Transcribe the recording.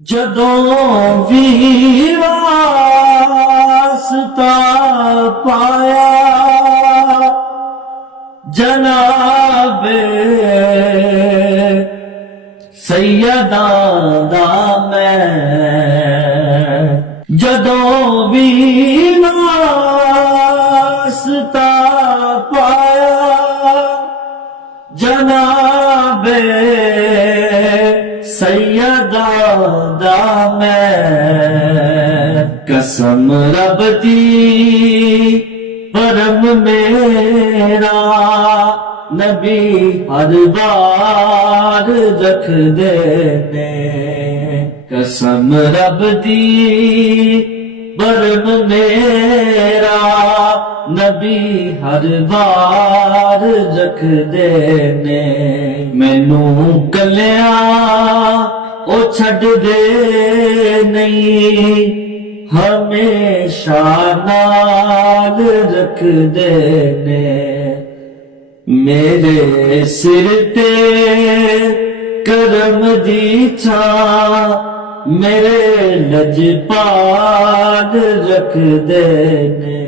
ਜਦੋਂ ਵੀ ਵਾਸਤਾ ਪਾਇਆ ਜਨਾਬੇ ਸੈਯਦਾਂ ਦਾ ਮੈਂ, ਜਦੋਂ ਵੀ ਵਾਸਤਾ ਪਾਇਆ ਜਨਾਬੇ ਸੈਯਦਾਂ ਦਾ ਮੈਂ, ਕਸਮ ਰੱਬ ਦੀ ਪਰਮ ਮੇਰਾ ਨਬੀ ਹਰ ਵਾਰ ਰੱਖਦੇ ਨੇ, ਕਸਮ ਰੱਬ ਦੀ ਪਰਮ ਮੇਰਾ ਨਬੀ ਹਰ ਵਾਰ ਰੱਖਦੇ ਨੇ, ਮੈਨੂੰ ਕੱਲਿਆ ਉਹ ਛੱਡਦੇ ਨਹੀਂ, ਹਮੇਸ਼ਾ ਨਾਲ ਰੱਖਦੇ ਨੇ, ਮੇਰੇ ਸਿਰ ਤੇ ਕਰਮ ਦੀ ਛਾਂ ਮੇਰੇ ਲਜਪਾਲ ਰੱਖਦੇ ਨੇ।